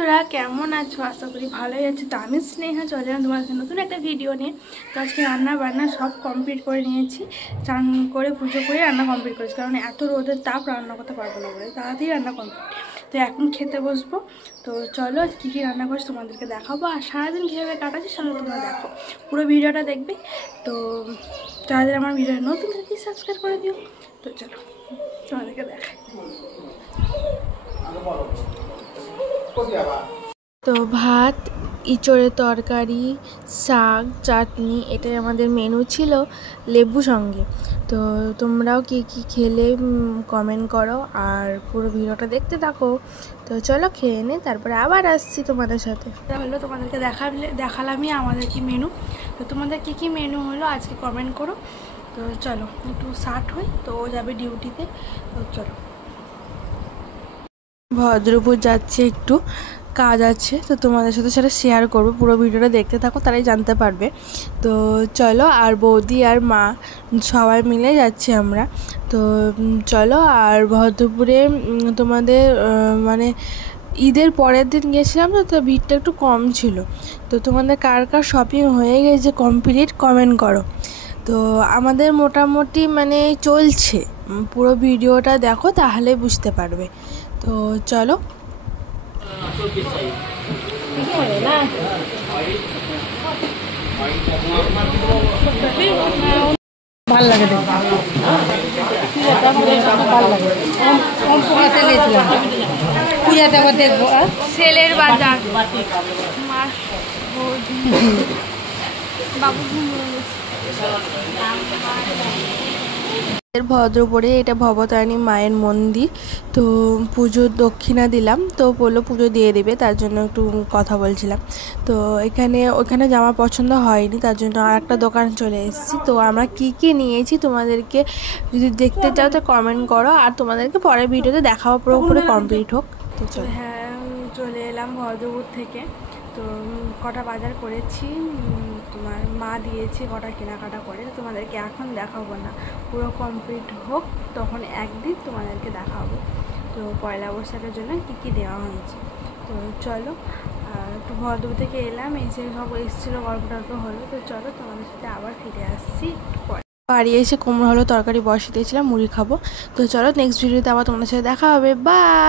বন্ধুরা কেমন আছো? আশা করি ভালোই আছো। তো আমি স্নেহা চলে এলাম তোমার সাথে নতুন একটা ভিডিও নিয়ে। তো আজকে রান্না বান্না সব কমপ্লিট করে নিয়েছি, চান করে পুজো করে রান্না কমপ্লিট করেছি, কারণ এত রোদের তাপ রান্না করতে পারবো না বলে তাড়াতাড়ি রান্না কমপ্লিট। তো এখন খেতে বসবো। তো চলো কী কী রান্না করছি তোমাদেরকে দেখাবো, আর সারাদিন কীভাবে কাটাচ্ছি সেটা তোমরা দেখো, পুরো ভিডিওটা দেখবে। তো যাদের আমার ভিডিও নতুন থেকে সাবস্ক্রাইব করে দিও। তো চলো তোমাদেরকে দেখাই। তো ভাত, ইঁচড়ের তরকারি, শাক, চাটনি, এটাই আমাদের মেনু ছিল লেবু সঙ্গে। তো তোমরাও কি কি খেলে কমেন্ট করো আর পুরো ভিডিওটা দেখতে থাকো। তো চলো খেয়ে নে, তারপরে আবার আসছি তোমাদের সাথে। হলো তোমাদেরকে দেখালামই আমাদের কি মেনু। তো তোমাদের কি কি মেনু হলো আজকে কমেন্ট করো। তো চলো একটু স্টার্ট হই, তো ও যাবে ডিউটিতে। তো চলো, ভদ্রপুর যাচ্ছে, একটু কাজ আছে, তো তোমাদের সাথে সেটা শেয়ার করবো। পুরো ভিডিওটা দেখতে থাকো, তারাই জানতে পারবে। তো চলো, আর বৌদি আর মা সবাই মিলে যাচ্ছি আমরা। তো চলো, আর ভদ্রপুরে তোমাদের মানে ঈদের পরের দিন গেছিলাম, তো ভিড়টা একটু কম ছিল। তো তোমাদের কার কার শপিং হয়ে গেছে কমপ্লিট কমেন্ট করো। তো আমাদের মোটামুটি মানে চলছে, পুরো ভিডিওটা দেখো তাহলে বুঝতে পারবে। তো চলো, ভাল লাগে পূজাতে আবার দেখবো সেলের বাজার বাবু ভদ্রপুরে এটা ভবতারিণী মায়ের মন্দির। তো পুজোর দক্ষিণা দিলাম, তো বললো পুজো দিয়ে দেবে, তার জন্য একটু কথা বলছিলাম। তো ওখানে জামা পছন্দ হয়নি, তার জন্য আর একটা দোকান চলে এসেছি। তো আমরা কি কি নিয়েছি তোমাদেরকে যদি দেখতে চাও তো কমেন্ট করো, আর তোমাদেরকে পরের ভিডিওতে দেখাবো পুরোপুরি কমপ্লিট হোক। তো হ্যাঁ, চলে এলাম ভদ্রপুর থেকে। তো কটা বাজার করেছি, তোমার মা দিয়েছে কটা কেনাকাটা করে, তোমাদেরকে এখন দেখাবো না, পুরো কমপ্লিট হোক তখন একদিন তোমাদেরকে দেখাবো। তো পয়লা বৈশাখের জন্য কী কী দেওয়া হয়েছে। তো চলো, একটু ভদ্রপুর থেকে এলাম, এসে সব এসেছিলো, গল্প টল্প হলো। তো চলো তোমাদের সাথে আবার ফিরে আসছি পরে। বাড়ি এসে কুমড়ো হলো তরকারি বসিয়ে দিয়েছিলাম, মুড়ি খাবো। তো চলো নেক্সট ভিডিওতে আবার তোমাদের সাথে দেখা হবে, বাই।